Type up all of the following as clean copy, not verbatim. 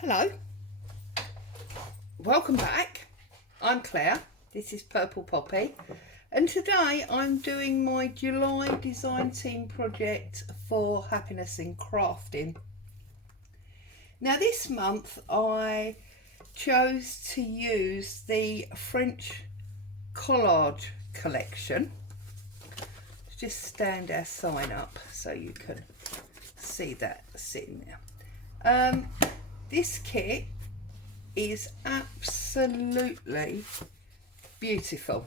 Hello, welcome back. I'm Claire, this is Purple Poppy, and today I'm doing my July design team project for Happiness in Crafting. Now this month I chose to use the French collage collection. Just stand our sign up so you can see that sitting there. This kit is absolutely beautiful.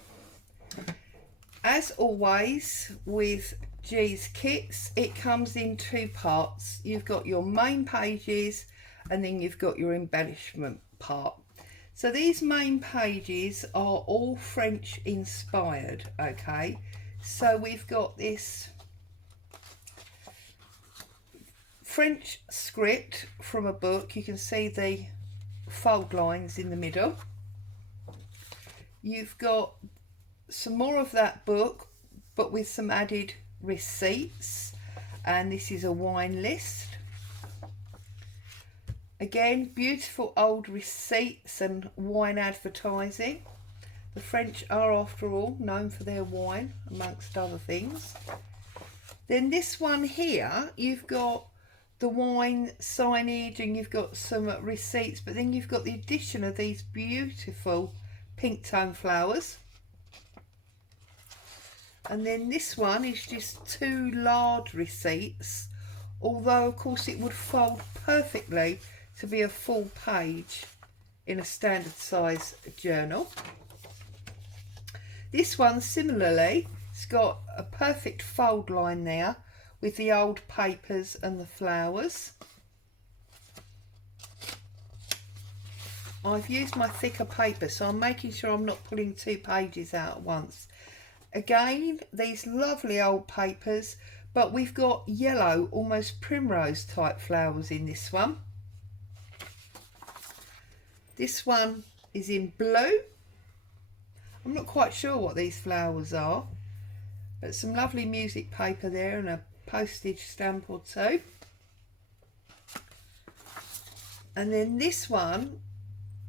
As always with G's kits, it comes in two parts. You've got your main pages and then you've got your embellishment part. So these main pages are all French inspired, okay? So we've got this French script from a book. You can see the fold lines in the middle. You've got some more of that book but with some added receipts, and this is a wine list. Again, beautiful old receipts and wine advertising. The French are, after all, known for their wine amongst other things. Then this one here, you've got the wine signage and you've got some receipts, but then you've got the addition of these beautiful pink tone flowers. And then this one is just two large receipts, although of course it would fold perfectly to be a full page in a standard size journal. This one similarly, it's got a perfect fold line there with the old papers and the flowers. I've used my thicker paper, so I'm making sure I'm not pulling two pages out at once. Again, these lovely old papers, but we've got yellow, almost primrose type flowers in this one. This one is in blue. I'm not quite sure what these flowers are, but some lovely music paper there and a postage stamp or two. And then this one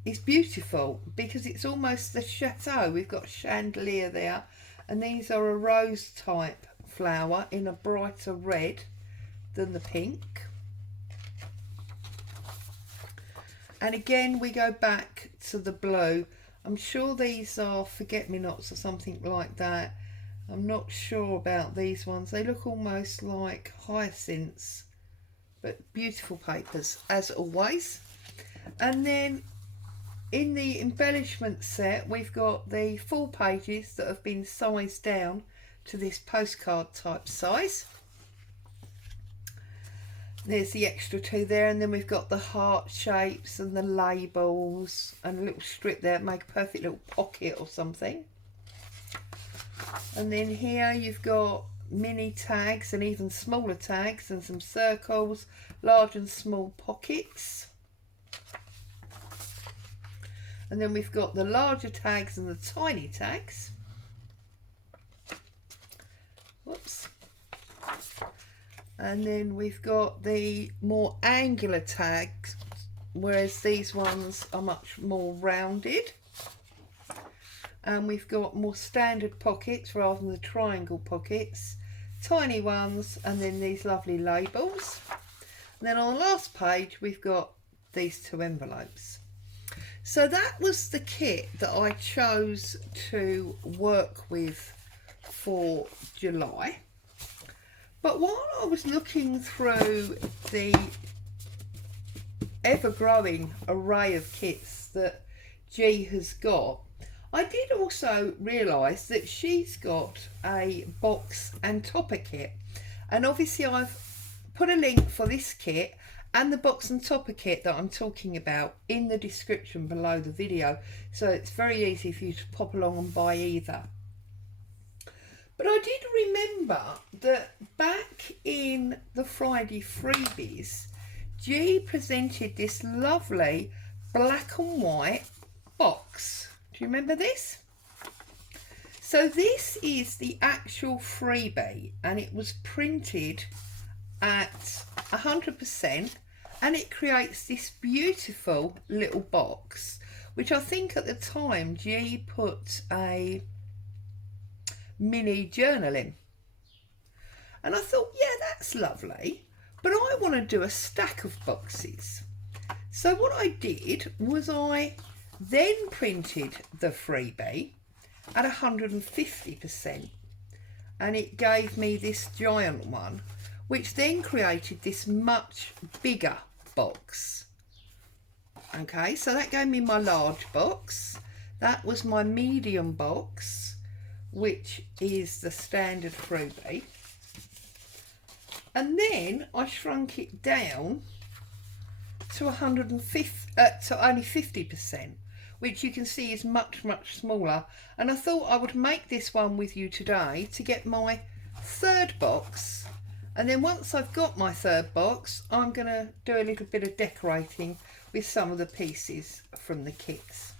is beautiful because it's almost the chateau. We've got chandelier there, and these are a rose type flower in a brighter red than the pink. And again we go back to the blue. I'm sure these are forget-me-nots or something like that. I'm not sure about these ones. They look almost like hyacinths, but beautiful papers as always. And then in the embellishment set, we've got the full pages that have been sized down to this postcard type size. There's the extra two there, and then we've got the heart shapes and the labels and a little strip there, make a perfect little pocket or something. And then here you've got mini tags and even smaller tags and some circles, large and small pockets. And then we've got the larger tags and the tiny tags. Whoops. And then we've got the more angular tags, whereas these ones are much more rounded. And we've got more standard pockets rather than the triangle pockets, tiny ones, and then these lovely labels. And then on the last page we've got these two envelopes. So that was the kit that I chose to work with for July. But while I was looking through the ever-growing array of kits that G has got, I did also realise that she's got a box and topper kit, and obviously I've put a link for this kit and the box and topper kit that I'm talking about in the description below the video, so it's very easy for you to pop along and buy either. But I did remember that back in the Friday freebies, G presented this lovely black and white box. Do you remember this? So this is the actual freebie, and it was printed at 100%, and it creates this beautiful little box, which I think at the time G put a mini journal in. And I thought, yeah, that's lovely, but I want to do a stack of boxes. So what I did was I then printed the freebie at 150%, and it gave me this giant one, which then created this much bigger box. Okay, so that gave me my large box. That was my medium box, which is the standard freebie. And then I shrunk it down to 150, to only 50%, which you can see is much, much smaller. And I thought I would make this one with you today to get my third box. And then once I've got my third box, I'm going to do a little bit of decorating with some of the pieces from the kits.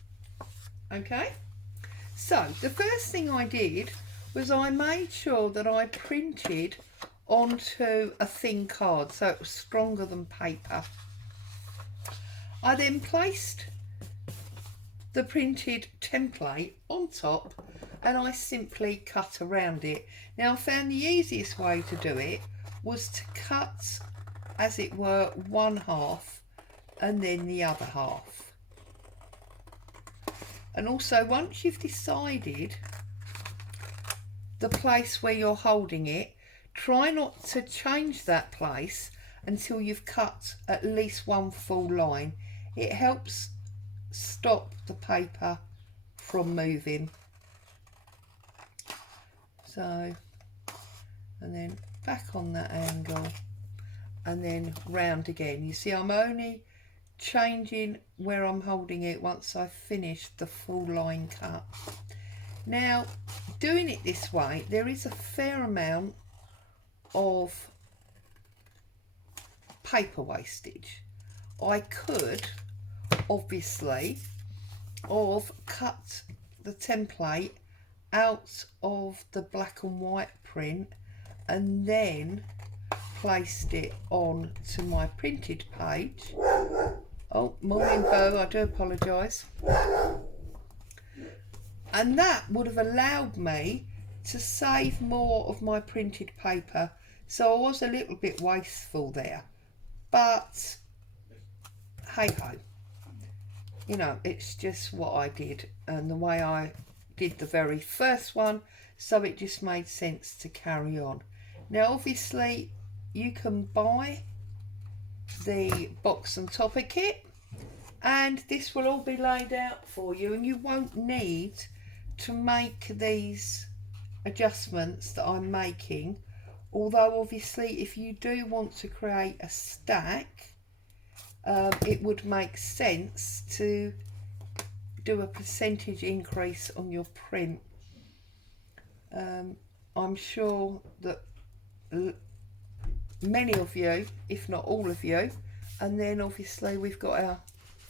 Okay, so the first thing I did was I made sure that I printed onto a thin card so it was stronger than paper. I then placed the printed template on top and I simply cut around it. Now I found the easiest way to do it was to cut, as it were, one half and then the other half. And also, once you've decided the place where you're holding it, try not to change that place until you've cut at least one full line. It helps stop the paper from moving. So, and then back on that angle and then round again. You see, I'm only changing where I'm holding it once I've finished the full line cut. Now, doing it this way, there is a fair amount of paper wastage. I could obviously have cut the template out of the black and white print and then placed it on to my printed page. Oh, morning Bo, I do apologise. And that would have allowed me to save more of my printed paper. So I was a little bit wasteful there, but hey ho, you know, it's just what I did and the way I did the very first one, so it just made sense to carry on. Now obviously you can buy the box and topper kit and this will all be laid out for you and you won't need to make these adjustments that I'm making, although obviously if you do want to create a stack, it would make sense to do a percentage increase on your print. I'm sure that many of you, if not all of you, and then obviously we've got our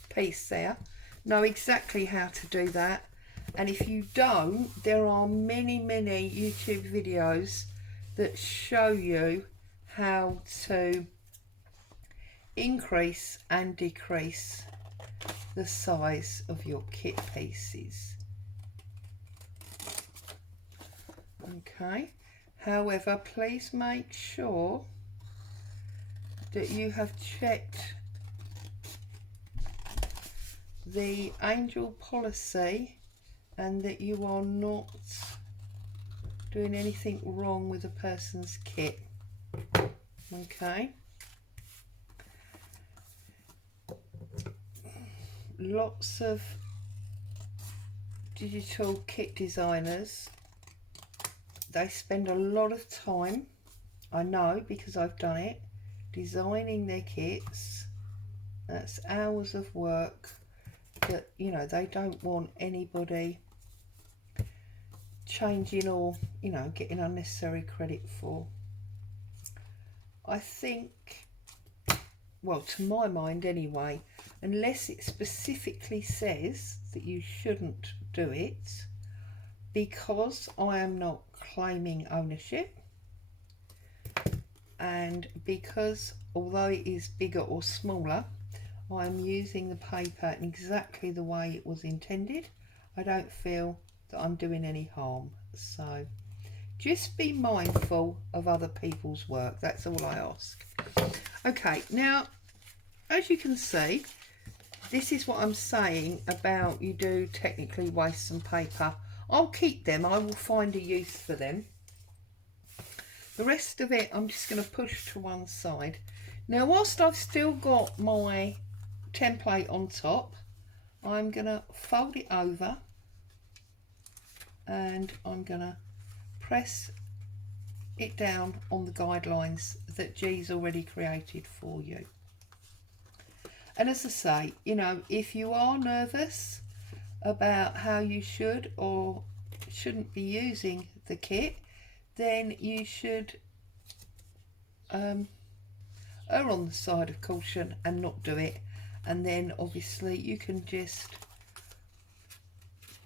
piece there, know exactly how to do that. And if you don't, there are many YouTube videos that show you how to increase and decrease the size of your kit pieces. Okay, however, please make sure that you have checked the angel policy and that you are not doing anything wrong with a person's kit. Okay, lots of digital kit designers, they spend a lot of time, I know because I've done it, designing their kits. That's hours of work that, you know, they don't want anybody changing or, you know, getting unnecessary credit for. I think, well, to my mind anyway, unless it specifically says that you shouldn't do it, because I am not claiming ownership and because although it is bigger or smaller, I'm using the paper in exactly the way it was intended. I don't feel that I'm doing any harm, so just be mindful of other people's work. That's all I ask. Okay, now as you can see, this is what I'm saying about you do technically waste some paper. I'll keep them, I will find a use for them. The rest of it I'm just going to push to one side. Now whilst I've still got my template on top, I'm going to fold it over and I'm going to press it down on the guidelines that G's already created for you. And as I say, you know, if you are nervous about how you should or shouldn't be using the kit, then you should err on the side of caution and not do it. And then obviously you can just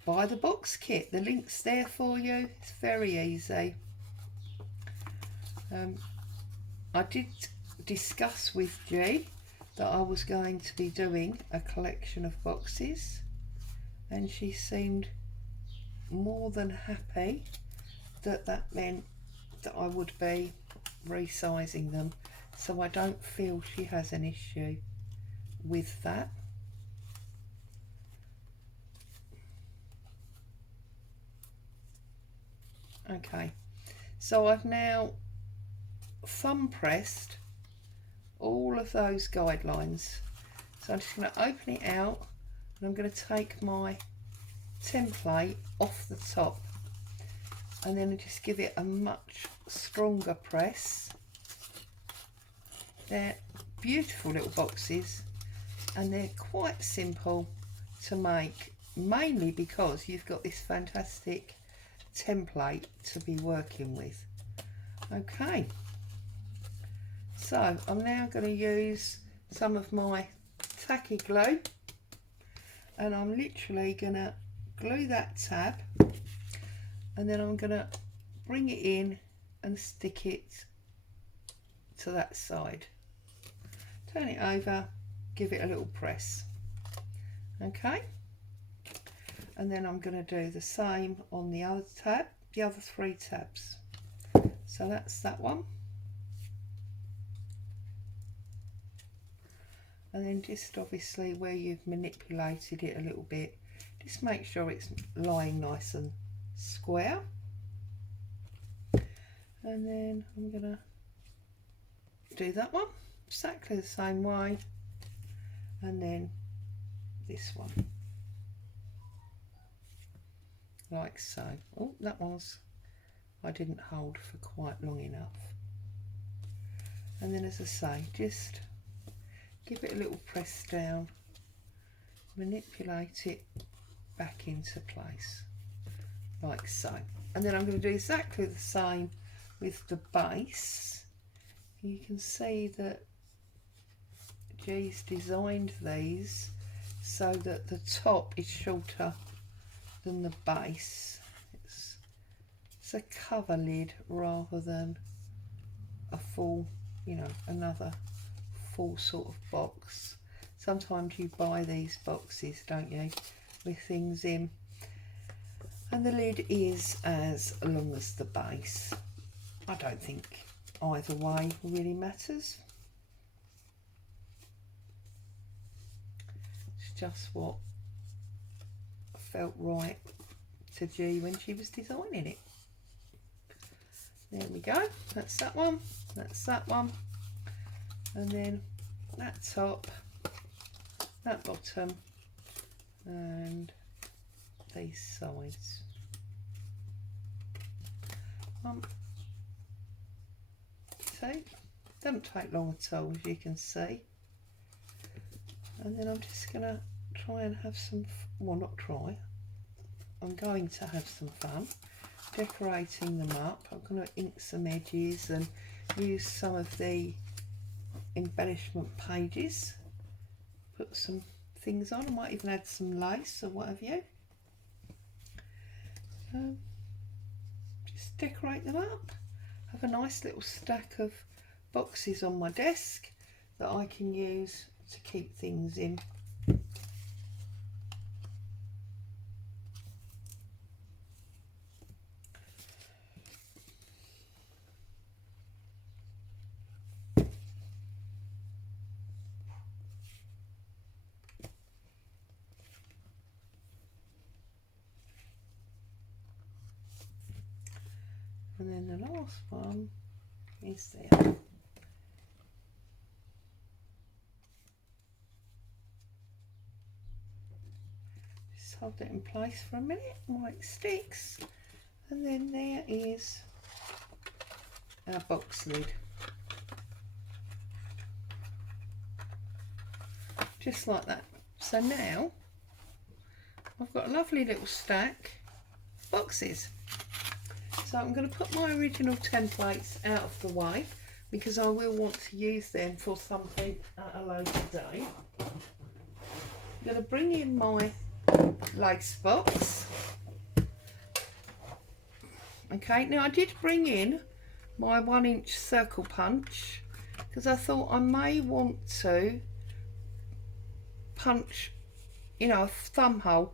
buy the box kit. The link's there for you. It's very easy. I did discuss with G that I was going to be doing a collection of boxes, and she seemed more than happy that that meant that I would be resizing them, so I don't feel she has an issue with that. Okay, so I've now thumb pressed all of those guidelines, so I'm just going to open it out and I'm going to take my template off the top and then just give it a much stronger press. They're beautiful little boxes and they're quite simple to make, mainly because you've got this fantastic template to be working with. Okay, so I'm now going to use some of my tacky glue and I'm literally going to glue that tab and then I'm going to bring it in and stick it to that side. Turn it over, give it a little press. Okay, and then I'm going to do the same on the other tab, the other 3 tabs. So that's that one. And then just obviously where you've manipulated it a little bit, just make sure it's lying nice and square. And then I'm gonna do that one exactly the same way, and then this one like so. Oh, that one's, I didn't hold for quite long enough. And then as I say, just give it a little press down, manipulate it back into place like so. And then I'm going to do exactly the same with the base. You can see that G's designed these so that the top is shorter than the base. It's a cover lid rather than a full, you know, another full sort of box. Sometimes you buy these boxes, don't you, with things in, and the lid is as long as the base. I don't think either way really matters. It's just what felt right to G when she was designing it. There we go, that's that one, that's that one, and then that top, that bottom, and these sides. See, doesn't take long at all, as you can see. And then I'm just gonna try and have some, well, not try, I'm going to have some fun decorating them up. I'm going to ink some edges and use some of the embellishment pages, put some things on. I might even add some lace or what have you. Just decorate them up, have a nice little stack of boxes on my desk that I can use to keep things in. And then the last one is there. Just hold it in place for a minute while it sticks. And then there is our box lid. Just like that. So now I've got a lovely little stack of boxes. So I'm going to put my original templates out of the way because I will want to use them for something at a later date. I'm going to bring in my lace box. Okay, now I did bring in my 1-inch circle punch because I thought I may want to punch, you know, a thumb hole,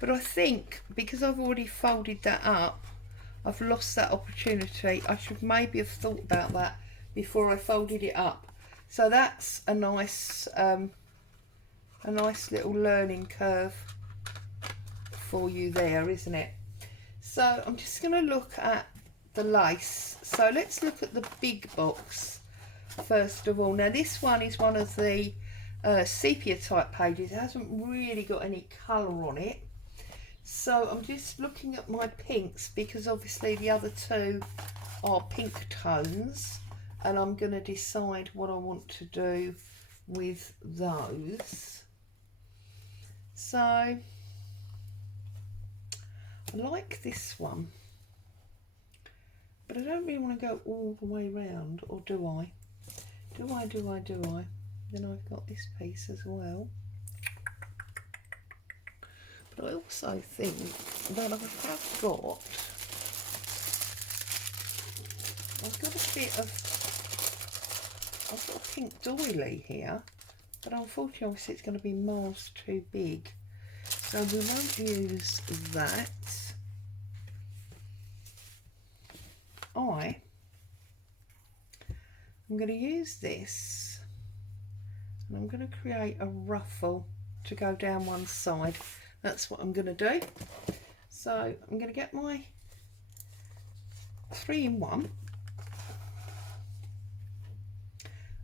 but I think because I've already folded that up, I've lost that opportunity. I should maybe have thought about that before I folded it up. So that's a nice little learning curve for you there, isn't it? So I'm just going to look at the lace. So let's look at the big box first of all. Now this one is one of the sepia type pages. It hasn't really got any colour on it. So I'm just looking at my pinks because obviously the other two are pink tones, and I'm going to decide what I want to do with those. So I like this one, but I don't really want to go all the way round, or do I? Do I? Then I've got this piece as well. But I also think that I've got a bit of, I've got a pink doily here, but unfortunately obviously it's going to be miles too big, so we won't use that. I'm going to use this, and I'm going to create a ruffle to go down one side. That's what I'm going to do. So I'm going to get my 3-in-1.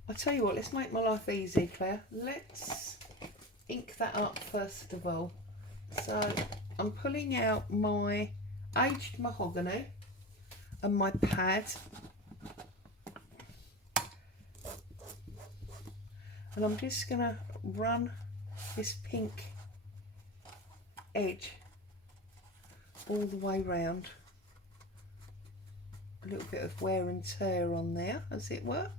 I'll tell you what, let's make my life easy, Claire. Let's ink that up first of all. So I'm pulling out my aged mahogany and my pad, and I'm just going to run this pink edge all the way round. A little bit of wear and tear on there, as it were.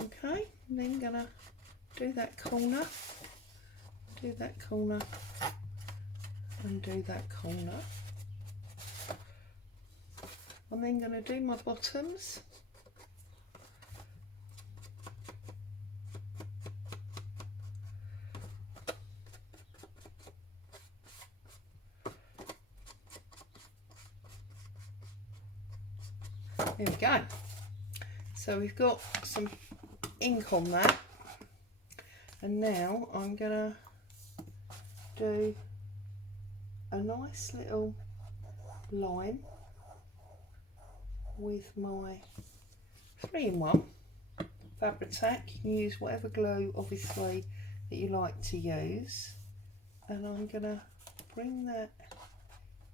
Okay, and then gonna do that corner, and do that corner. I'm then gonna do my bottoms. There we go. So we've got some ink on that, and now I'm gonna do a nice little line with my 3-in-1 Fabri-Tac. You can use whatever glue obviously that you like to use, and I'm gonna bring that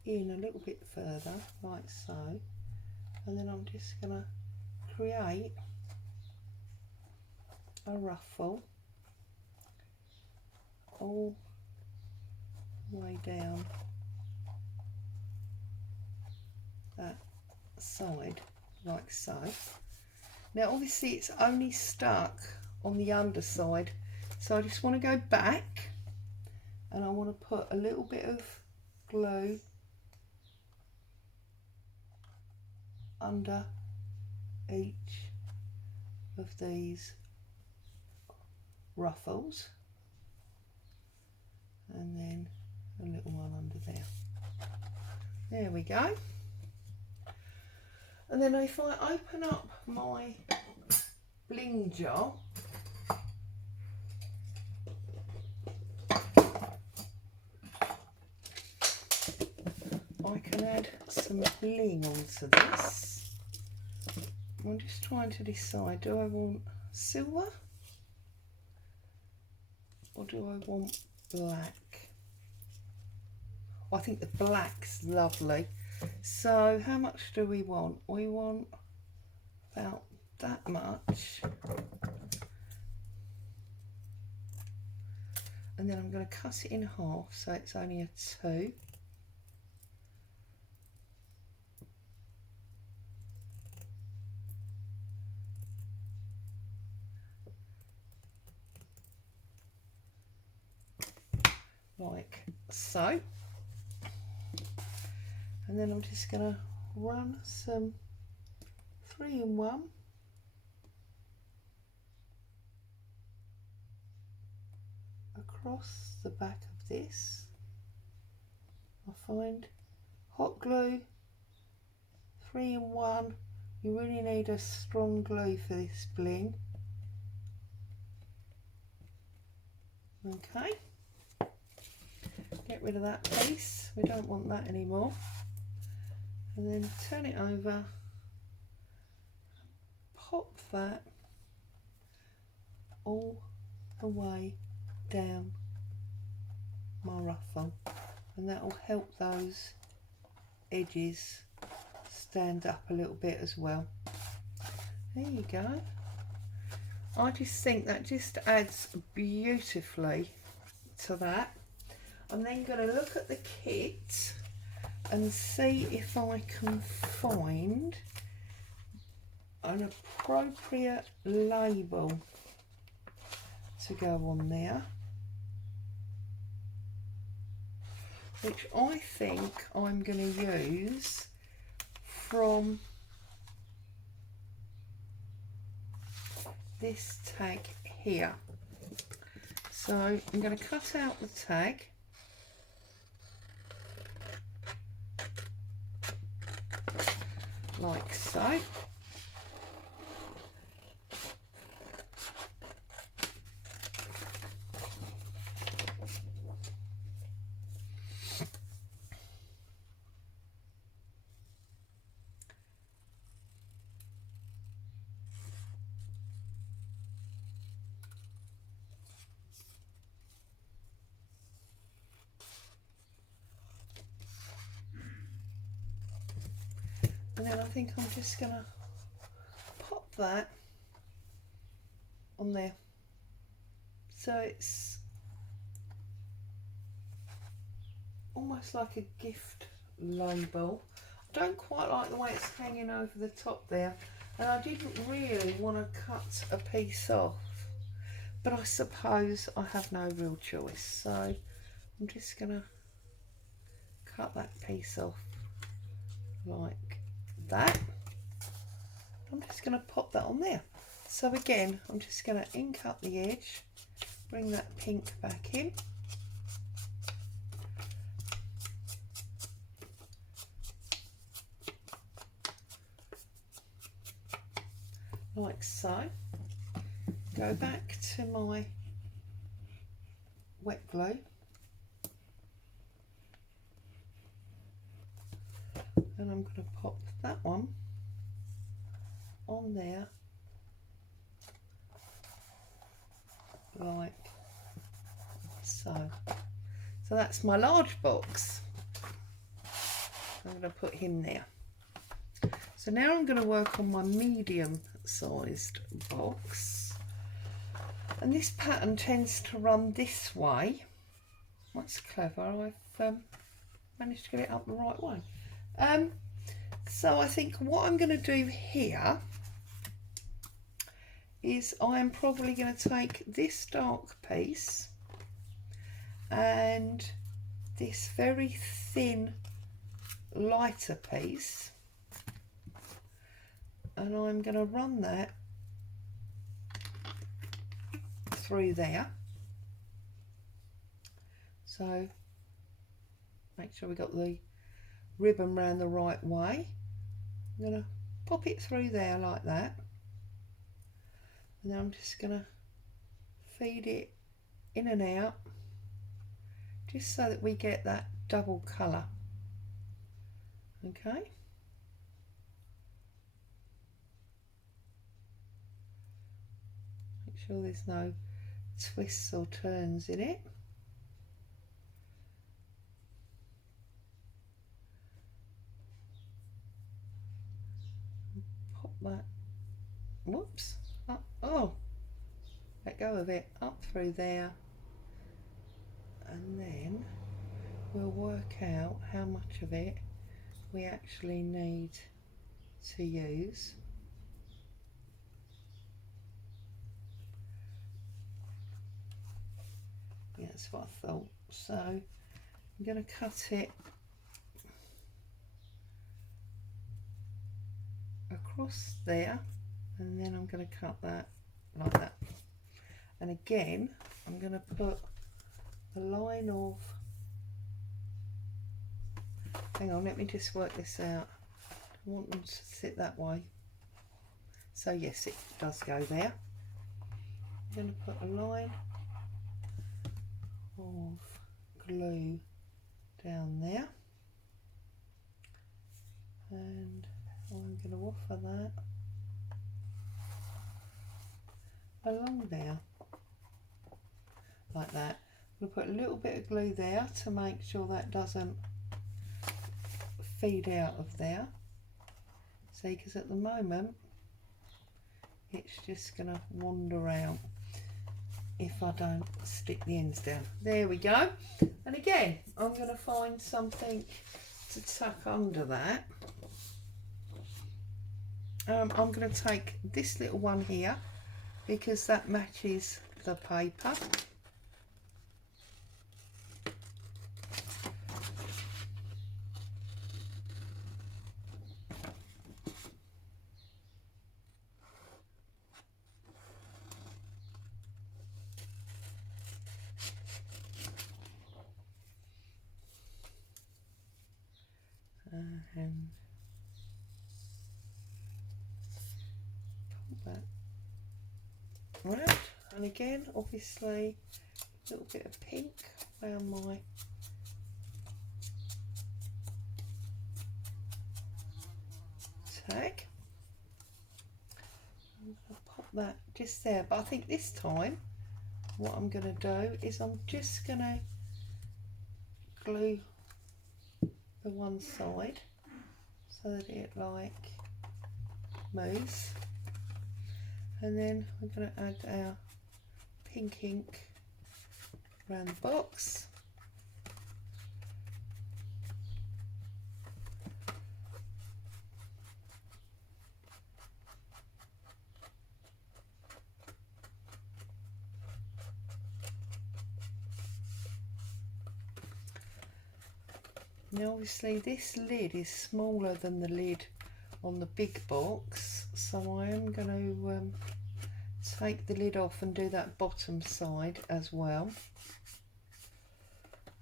in a little bit further like so. And then I'm just going to create a ruffle all the way down that side like so. Now obviously it's only stuck on the underside, so I just want to go back and I want to put a little bit of glue under each of these ruffles, and then a little one under there. There we go. And then if I open up my bling jar, I can add some bling onto this. I'm just trying to decide, do I want silver or do I want black? I think the black's lovely. So how much do we want? We want about that much. And then I'm going to cut it in half so it's only a 2. Like so. And then I'm just going to run some 3-in-1 across the back of this. I find hot glue, 3-in-1, you really need a strong glue for this bling. Okay, get rid of that piece, we don't want that anymore. And then turn it over, pop that all the way down my ruffle, and that will help those edges stand up a little bit as well. There you go. I just think that just adds beautifully to that. I'm then going to look at the kit and see if I can find an appropriate label to go on there, which I think I'm going to use from this tag here. So I'm going to cut out the tag, like so. And then I think I'm just going to pop that on there. So it's almost like a gift label. I don't quite like the way it's hanging over the top there. And I didn't really want to cut a piece off. But I suppose I have no real choice. So I'm just going to cut that piece off like that. I'm just going to pop that on there. So again, I'm just going to ink up the edge, bring that pink back in, like so. Go back to my wet glue and I'm going to pop that one on there like so. So that's my large box. I'm going to put him there. So now I'm going to work on my medium sized box, and this pattern tends to run this way. That's clever. I've managed to get it up the right way. So I think what I'm going to do here is I am probably going to take this dark piece and this very thin lighter piece, and I'm going to run that through there. So make sure we got the ribbon round the right way. I'm going to pop it through there like that, and then I'm just going to feed it in and out, just so that we get that double colour. Okay. Make sure there's no twists or turns in it. Pop that, whoops, up, oh, let go of it, up through there, and then we'll work out how much of it we actually need to use. Yeah, that's what I thought. So I'm going to cut it across there, and then I'm going to cut that like that. And again, I'm going to put a line of, hang on, let me just work this out. I want them to sit that way. So yes, it does go there. I'm going to put a line of glue down there, and I'm going to offer that along there like that. We'll put a little bit of glue there to make sure that doesn't feed out of there. See, because at the moment it's just going to wander out if I don't stick the ends down. There we go. And again, I'm going to find something to tuck under that. I'm going to take this little one here because that matches the paper. And pull that round, and again obviously a little bit of pink around my tag. I'm going to pop that just there, but I think this time what I'm going to do is I'm just going to glue the one side so that it like moves, and then we're going to add our pink ink around the box. Now obviously this lid is smaller than the lid on the big box, so I am going to take the lid off and do that bottom side as well.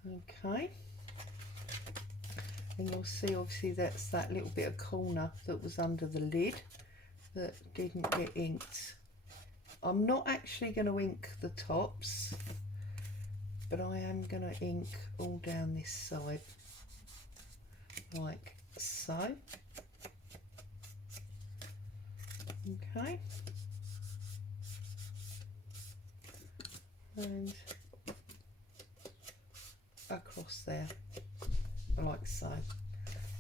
Okay, and you'll see obviously that's that little bit of corner that was under the lid that didn't get inked. I'm not actually going to ink the tops, but I am going to ink all down this side like so. Okay, and across there like so.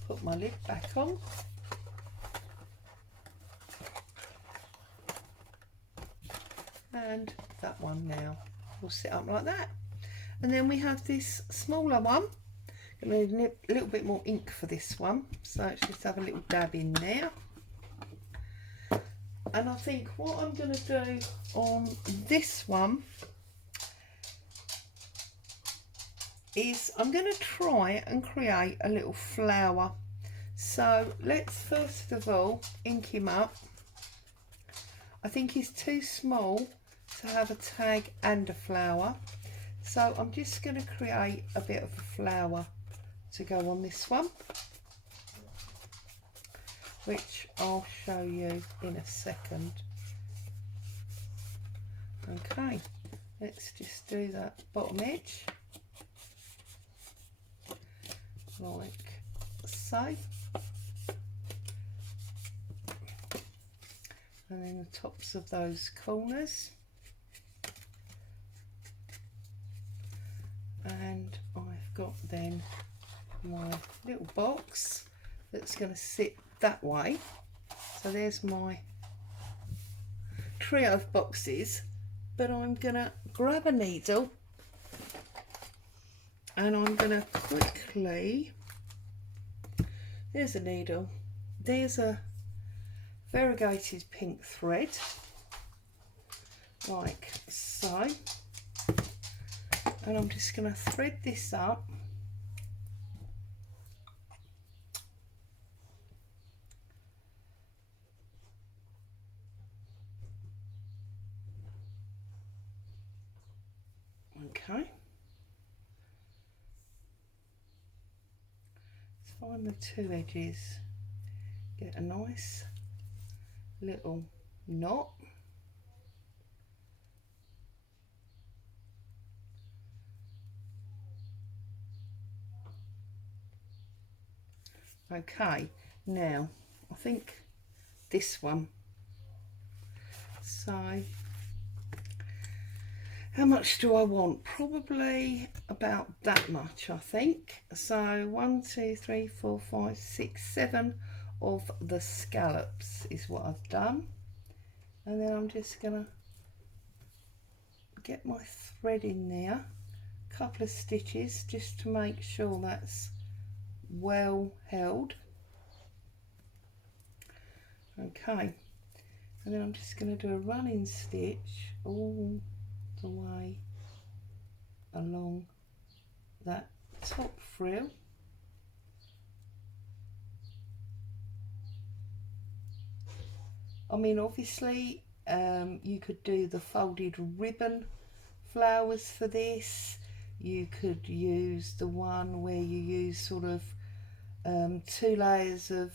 Put my lid back on, and that one now will sit up like that. And then we have this smaller one. I need a little bit more ink for this one, so let's just have a little dab in there. And I think what I'm going to do on this one is I'm going to try and create a little flower. So let's first of all ink him up. I think he's too small to have a tag and a flower, so I'm just going to create a bit of a flower to go on this one, which I'll show you in a second. Okay, let's just do that bottom edge like so, and then the tops of those corners, and I've got then my little box that's going to sit that way. So there's my trio of boxes, but I'm going to grab a needle and I'm going to quickly, there's a needle, there's a variegated pink thread like so, and I'm just going to thread this up okay. Find the two edges, get a nice little knot, okay. Now I think this one, so how much do I want? Probably about that much, I think. So 1, 2, 3, 4, 5, 6, 7 of the scallops is what I've done. And then I'm just gonna get my thread in there, a couple of stitches just to make sure that's well held. Okay, and then I'm just going to do a running stitch all the way along that top frill. I mean, obviously you could do the folded ribbon flowers for this. You could use the one where you use sort of 2 layers of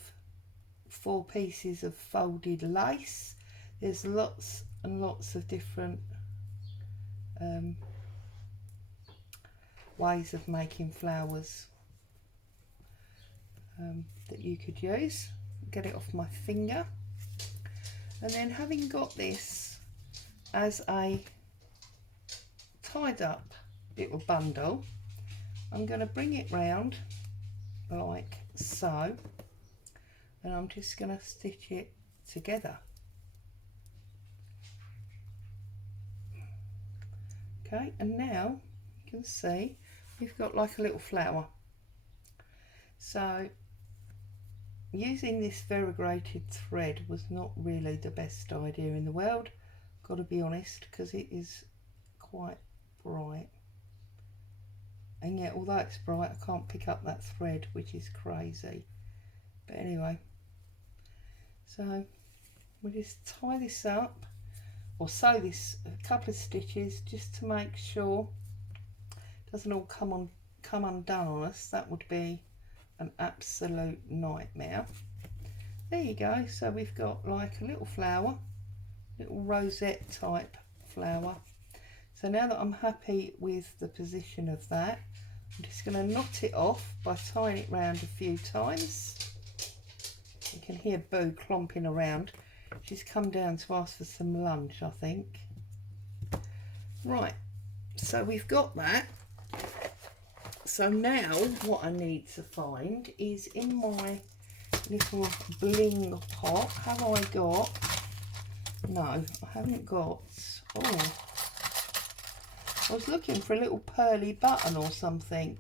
4 pieces of folded lace. There's lots and lots of different ways of making flowers that you could use. Get it off my finger, and then having got this as a tied up little bundle, I'm going to bring it round like so, and I'm just going to stitch it together. Okay, and now you can see we've got like a little flower. So using this variegated thread was not really the best idea in the world, got to be honest, because it is quite bright. And yet, although it's bright, I can't pick up that thread, which is crazy. But anyway, so we'll just tie this up, or sew this a couple of stitches just to make sure it doesn't all come undone on us. That would be an absolute nightmare. There you go. So we've got like a little flower, little rosette type flower. So now that I'm happy with the position of that, I'm just going to knot it off by tying it round a few times. You can hear Boo clomping around. She's come down to ask for some lunch, I think. Right, so we've got that. So now what I need to find is in my little bling pot, have I got, no, I haven't got, oh, I was looking for a little pearly button or something,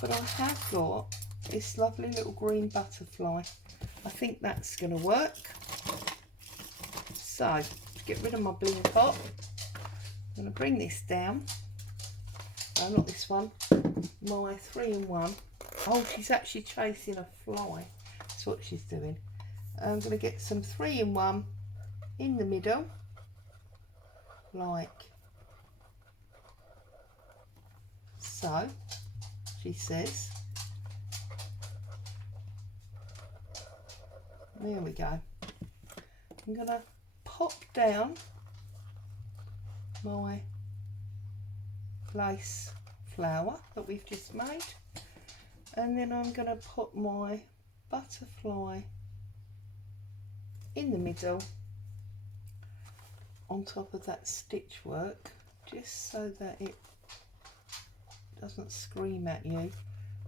but I have got this lovely little green butterfly. I think that's going to work. So, to get rid of my bling pot, I'm going to bring this down. No, not this one. My 3-in-1. Oh, she's actually chasing a fly. That's what she's doing. I'm going to get some 3-in-1 in the middle, like so, she says. There we go. I'm going to pop down my lace flower that we've just made, and then I'm going to put my butterfly in the middle on top of that stitch work, just so that it doesn't scream at you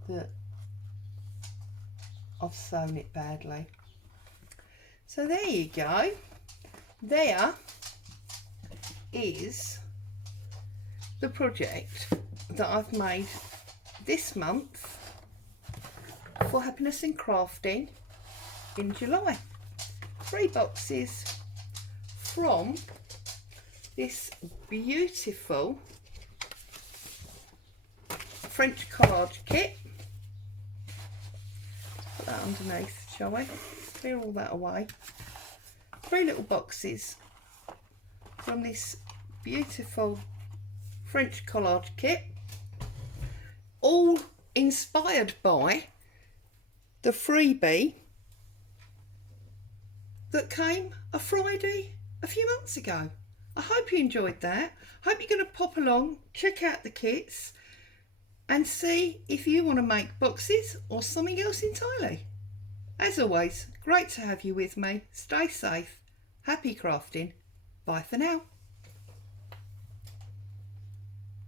that I've sewn it badly. So there you go. There is the project that I've made this month for Happiness in Crafting in July. 3 boxes from this beautiful French collage kit. Put that underneath, shall we? Clear all that away. 3 little boxes from this beautiful French collage kit, all inspired by the freebie that came a Friday a few months ago. I hope you enjoyed that. Hope you're going to pop along, check out the kits and see if you want to make boxes or something else entirely. As always, great to have you with me. Stay safe. Happy crafting. Bye for now.